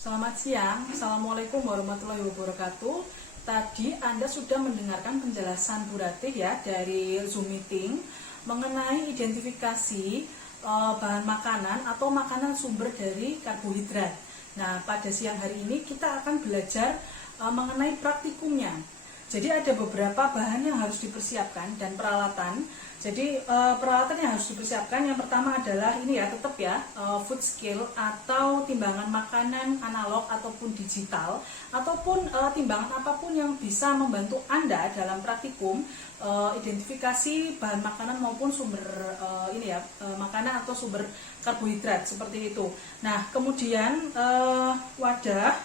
Selamat siang, Assalamualaikum warahmatullahi wabarakatuh. Tadi Anda sudah mendengarkan penjelasan Bu Ratih ya dari Zoom meeting mengenai identifikasi bahan makanan atau makanan sumber dari karbohidrat. Nah, pada siang hari ini kita akan belajar mengenai praktikumnya. Jadi ada beberapa bahan yang harus dipersiapkan dan peralatan. Jadi peralatan yang harus dipersiapkan yang pertama adalah ini ya, tetap ya, food scale atau timbangan makanan analog ataupun digital, ataupun timbangan apapun yang bisa membantu Anda dalam praktikum identifikasi bahan makanan maupun sumber makanan atau sumber karbohidrat seperti itu. Nah, kemudian wadah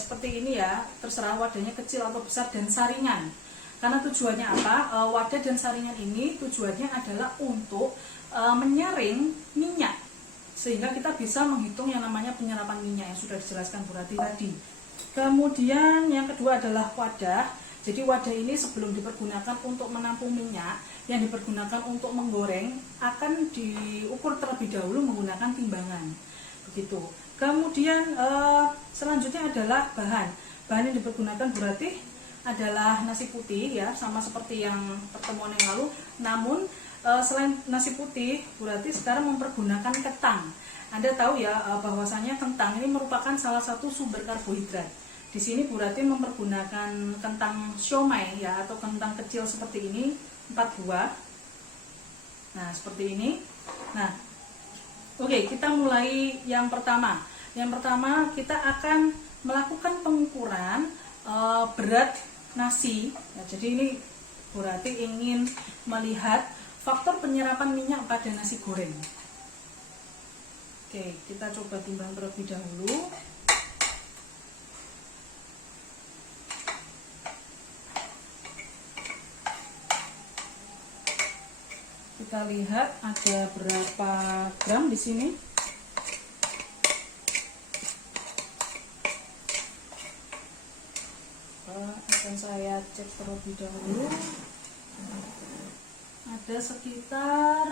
seperti ini ya, terserah wadahnya kecil atau besar dan saringan. Karena tujuannya apa? Wadah dan saringan ini tujuannya adalah untuk menyaring minyak, sehingga kita bisa menghitung yang namanya penyerapan minyak yang sudah dijelaskan Bu Ratih tadi. Kemudian yang kedua adalah wadah. Jadi wadah ini sebelum dipergunakan untuk menampung minyak, yang dipergunakan untuk menggoreng akan diukur terlebih dahulu menggunakan timbangan. Begitu. Kemudian selanjutnya adalah bahan yang dipergunakan Bu Ratih adalah nasi putih ya, sama seperti yang pertemuan yang lalu. Namun selain nasi putih, Bu Ratih sekarang mempergunakan kentang. Anda tahu ya bahwasanya kentang ini merupakan salah satu sumber karbohidrat. Di sini Bu Ratih mempergunakan kentang siomay ya, atau kentang kecil seperti ini, 4 buah. Nah, seperti ini. Nah, oke, kita mulai yang pertama. Yang pertama kita akan melakukan pengukuran berat nasi. Ya, jadi ini Bu Ratih ingin melihat faktor penyerapan minyak pada nasi goreng. Oke, kita coba timbang terlebih dahulu. Kita lihat ada berapa gram di sini. Akan saya cek terlebih dahulu. Ada sekitar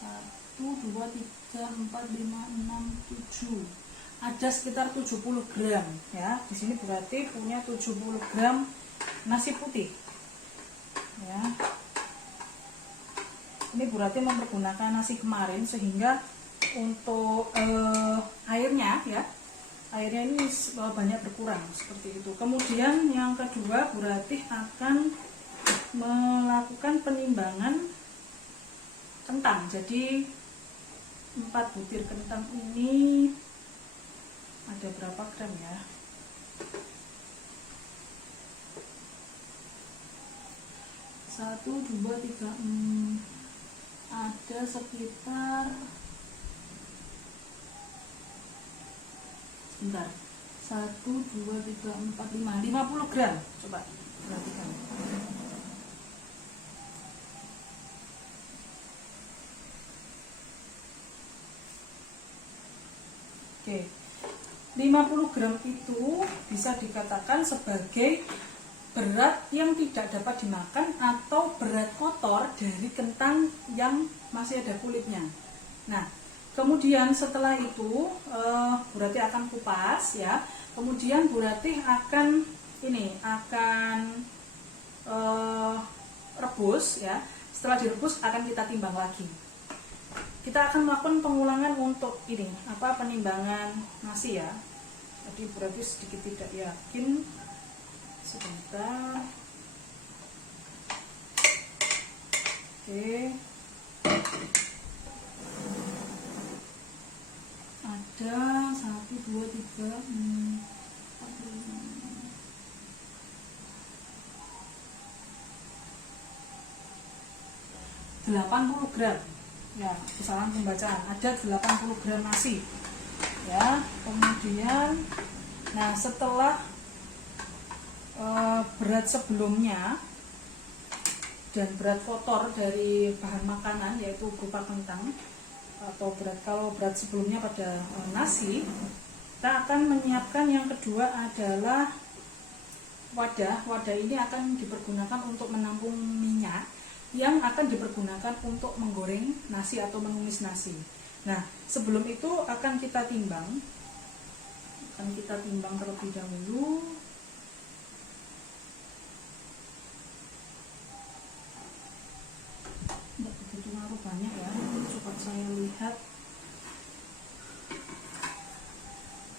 1, 2, 3, 4, 5, 6, 7. Ada sekitar 70 gram ya. Di sini berarti punya 70 gram nasi putih. Ya. Ini Bu Ratih mempergunakan nasi kemarin sehingga untuk airnya ini banyak berkurang seperti itu. Kemudian yang kedua Bu Ratih akan melakukan penimbangan kentang. Jadi 4 butir kentang ini ada berapa gram ya? Satu, 2, 3, ada sekitar 1, 2, 3, 4, 5, 50 gram. Coba perhatikan. Oke, 50 gram itu bisa dikatakan sebagai berat yang tidak dapat dimakan atau berat kotor dari kentang yang masih ada kulitnya. Nah, kemudian setelah itu Bu Ratih akan kupas ya. Kemudian Bu Ratih akan rebus ya. Setelah direbus akan kita timbang lagi. Kita akan melakukan pengulangan untuk penimbangan nasi ya. Tadi Bu Ratih sedikit tidak yakin. Sebentar. Oke. Ada 1, 2, 3, 4, 5, 80 gram ya, kesalahan pembacaan. Ada 80 gram nasi ya. Kemudian setelah berat sebelumnya dan berat kotor dari bahan makanan yaitu berupa kentang, atau kalau berat sebelumnya pada nasi, kita akan menyiapkan yang kedua adalah wadah. Wadah ini akan dipergunakan untuk menampung minyak yang akan dipergunakan untuk menggoreng nasi atau menumis nasi. Nah, sebelum itu akan kita timbang akan kita timbang terlebih dahulu. Tidak begitu ngaruh banyak ya, coba saya lihat.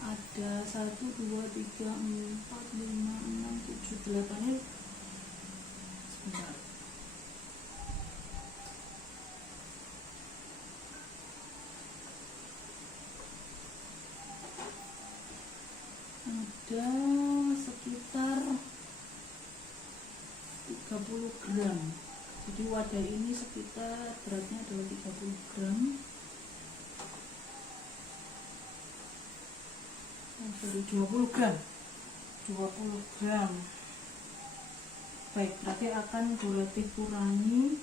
Ada 1, 2, 3, 4, 5, 6, 7, 8 ini. Sebentar. Ada sekitar 30 gram. Jadi wadah ini sekitar beratnya adalah 30 gram. Dari 20 gram. 20 gram. Baik, berarti akan Bulati kurangi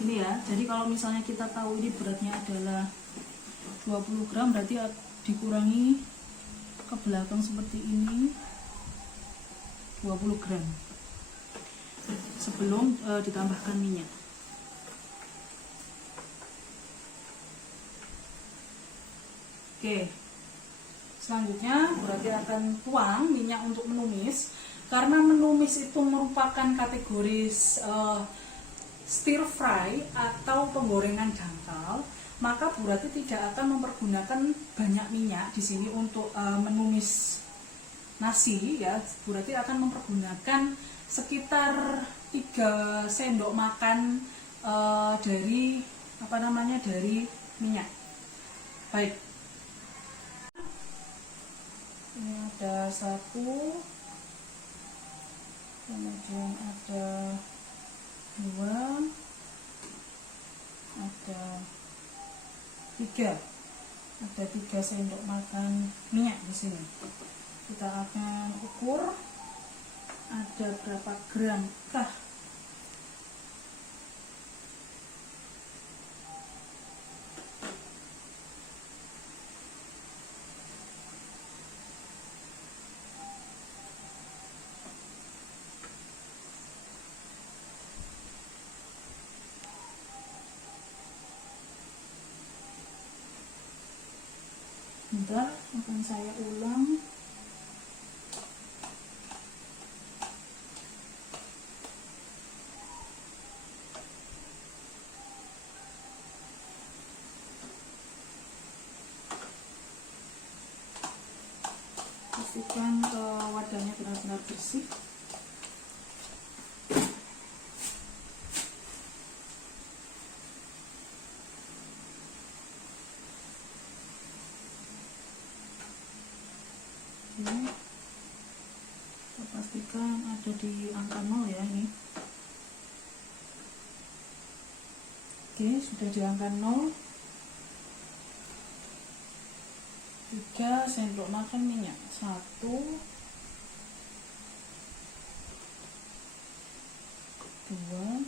ini ya. Jadi kalau misalnya kita tahu ini beratnya adalah 20 gram, berarti dikurangi ke belakang seperti ini 20 gram sebelum ditambahkan minyak. Oke, selanjutnya berarti akan tuang minyak untuk menumis. Karena menumis itu merupakan kategori stir fry atau penggorengan dangkal, maka Bu Rati tidak akan mempergunakan banyak minyak di sini untuk menumis nasi ya. Bu Rati akan mempergunakan sekitar 3 sendok makan dari dari minyak. Baik, ini ada 1, kemudian ada 2, ada 3. Ada 3 sendok makan minyak di sini. Kita akan ukur ada berapa gram kah. Bentar, akan saya ulang. Pastikan wadahnya benar-benar bersih. Oke, kita pastikan ada di angka 0 ya ini. Oke, sudah di angka 0. 3 sendok makan minyak. 1, 2,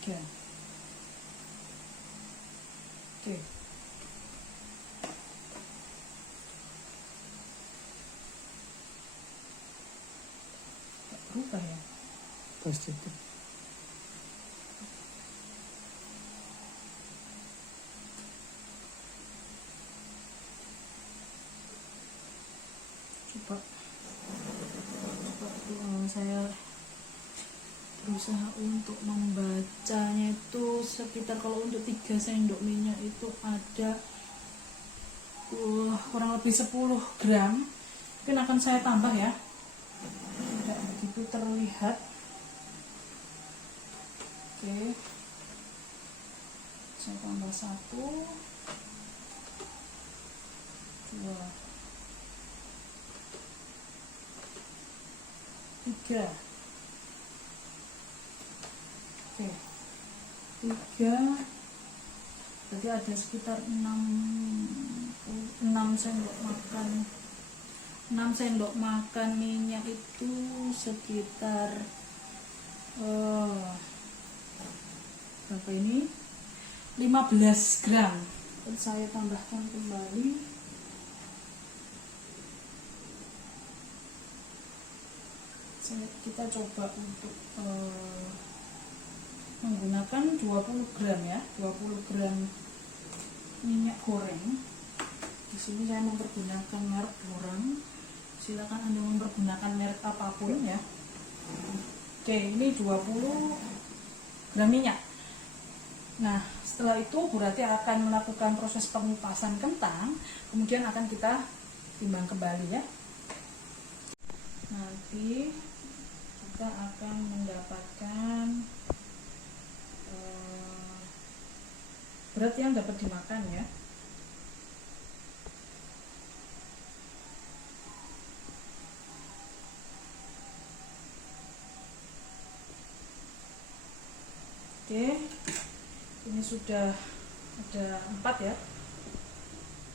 3. Oke. Tak berubah ya? Positif. Coba saya berusaha untuk membacanya itu sekitar, kalau untuk 3 sendok minyak itu ada kurang lebih 10 gram. Mungkin akan saya tambah ya, tidak begitu terlihat. Oke, saya tambah 1, 2, 3. Oke, 3 berarti ada sekitar 6 sendok makan. 6 sendok makan minyak itu sekitar berapa ini? 15 gram. Dan saya tambahkan kembali. Kita coba untuk menggunakan 20 gram ya, 20 gram minyak goreng. Di sini saya mempergunakan merek Borang. Silakan Anda mempergunakan merek apapun ya. Oke, ini 20 gram minyak. Nah, setelah itu berarti akan melakukan proses pengupasan kentang, kemudian akan kita timbang kembali ya. Nanti kita akan mendapatkan berat yang dapat dimakan ya. Oke, ini sudah ada 4 ya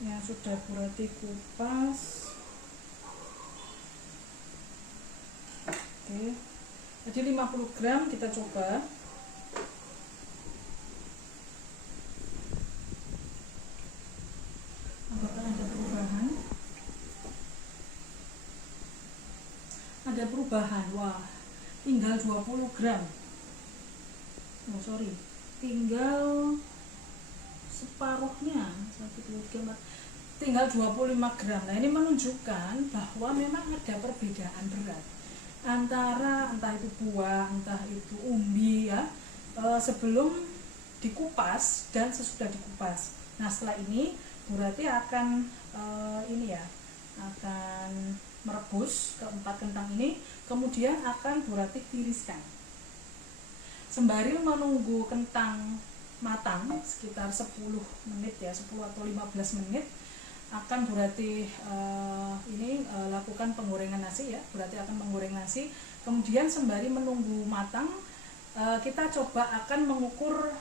yang sudah Burati kupas. Oke, jadi 50 gram kita coba. Apakah ada perubahan? Ada perubahan, wah, tinggal 20 gram. Oh sorry, tinggal separuhnya, tinggal 25 gram. Nah ini menunjukkan bahwa memang ada perbedaan berat antara entah itu buah, entah itu umbi ya, sebelum dikupas dan sesudah dikupas. Nah setelah ini berarti akan ini ya, akan merebus keempat kentang ini, kemudian akan berarti tiriskan. Sembari menunggu kentang matang sekitar 10 menit ya, 10 atau 15 menit akan berarti lakukan penggorengan nasi ya, berarti akan menggoreng nasi. Kemudian sembari menunggu matang kita coba akan mengukur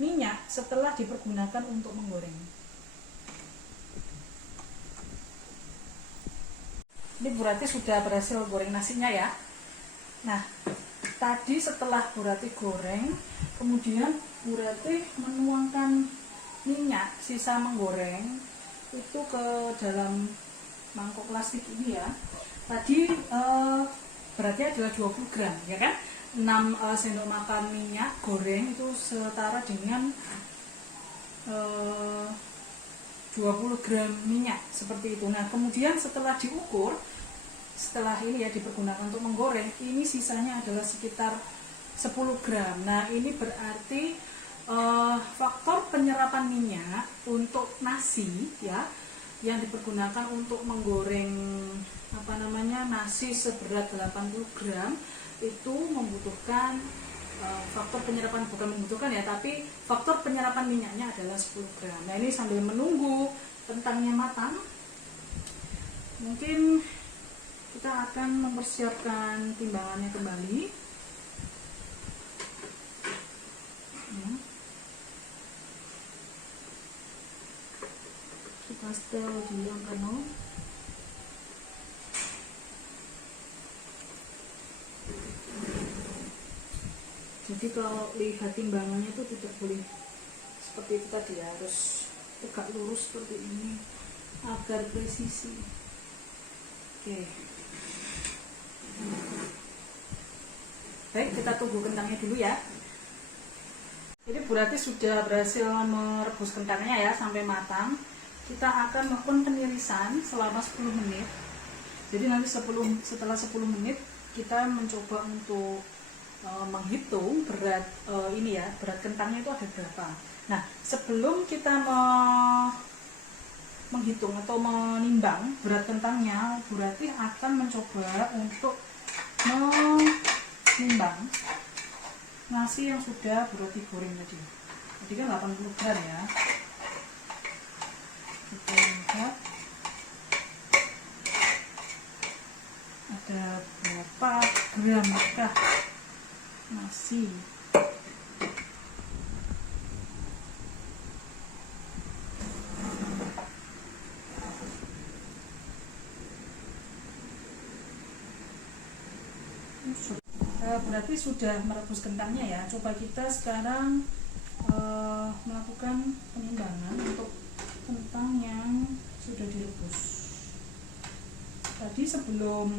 minyak setelah dipergunakan untuk menggoreng. Ini berarti sudah berhasil goreng nasinya ya. Nah, tadi setelah Burati goreng, kemudian Burati menuangkan minyak sisa menggoreng itu ke dalam mangkok plastik ini ya. Tadi berarti adalah 20 gram ya kan. 6 sendok makan minyak goreng itu setara dengan 20 gram minyak seperti itu. Nah kemudian setelah diukur, setelah ini ya dipergunakan untuk menggoreng, ini sisanya adalah sekitar 10 gram. Nah ini berarti faktor penyerapan minyak untuk nasi ya yang dipergunakan untuk menggoreng nasi seberat 80 gram itu membutuhkan faktor penyerapan, bukan membutuhkan ya, tapi faktor penyerapan minyaknya adalah 10 gram. Nah ini sambil menunggu kentangnya matang, mungkin kita akan mempersiapkan timbangannya kembali. Kita setel di angka 0. Jadi kalau lihat timbangannya itu tidak boleh seperti itu tadi ya, harus tegak lurus seperti ini agar presisi. Oke. Baik, kita tunggu kentangnya dulu ya. Jadi berarti sudah berhasil merebus kentangnya ya sampai matang. Kita akan melakukan penirisan selama 10 menit. Jadi nanti setelah 10 menit kita mencoba untuk menghitung berat berat kentangnya itu ada berapa. Nah, sebelum kita menghitung atau menimbang berat kentangnya, berarti akan mencoba untuk menimbang nasi yang sudah berarti goreng tadi. Jadi kan 80 gram ya. Kita lihat ada berapa gram nasi. Berarti sudah merebus kentangnya ya. Coba kita sekarang melakukan penimbangan untuk kentang yang sudah direbus. Tadi sebelum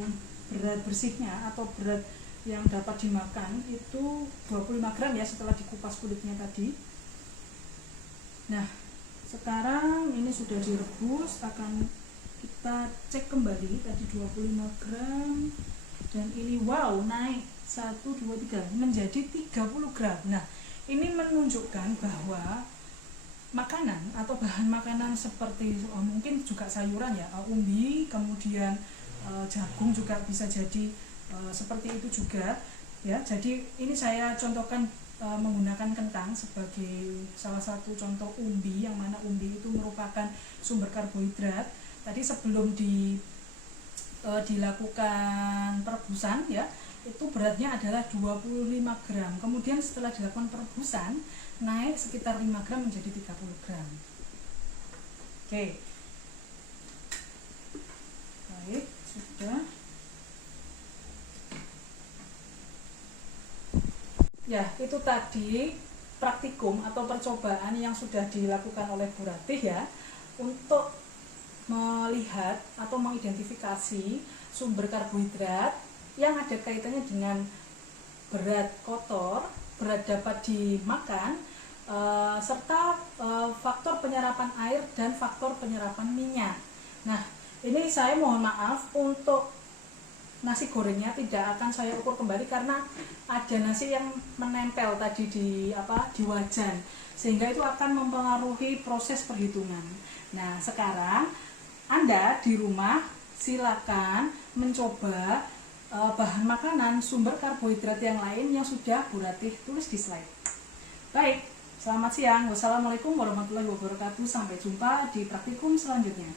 berat bersihnya atau berat yang dapat dimakan itu 25 gram ya setelah dikupas kulitnya tadi. Nah Sekarang ini sudah direbus, akan kita cek kembali tadi 25 gram dan ini wow naik 1, 2, 3 menjadi 30 gram. Nah, ini menunjukkan bahwa makanan atau bahan makanan seperti mungkin juga sayuran ya, umbi, kemudian jagung juga bisa jadi seperti itu juga ya. Jadi ini saya contohkan menggunakan kentang sebagai salah satu contoh umbi, yang mana umbi itu merupakan sumber karbohidrat. Tadi sebelum dilakukan perebusan ya, itu beratnya adalah 25 gram. Kemudian setelah dilakukan perebusan naik sekitar 5 gram menjadi 30 gram. Oke. Baik, sudah. Ya, itu tadi praktikum atau percobaan yang sudah dilakukan oleh Bu Ratih ya, untuk melihat atau mengidentifikasi sumber karbohidrat yang ada kaitannya dengan berat kotor, berat dapat dimakan, serta faktor penyerapan air dan faktor penyerapan minyak. Nah, ini saya mohon maaf untuk nasi gorengnya tidak akan saya ukur kembali karena ada nasi yang menempel tadi di wajan, sehingga itu akan mempengaruhi proses perhitungan. Nah, sekarang Anda di rumah silakan mencoba bahan makanan sumber karbohidrat yang lain yang sudah Bu Ratih tulis di slide. Baik, selamat siang. Wassalamualaikum warahmatullahi wabarakatuh. Sampai jumpa di praktikum selanjutnya.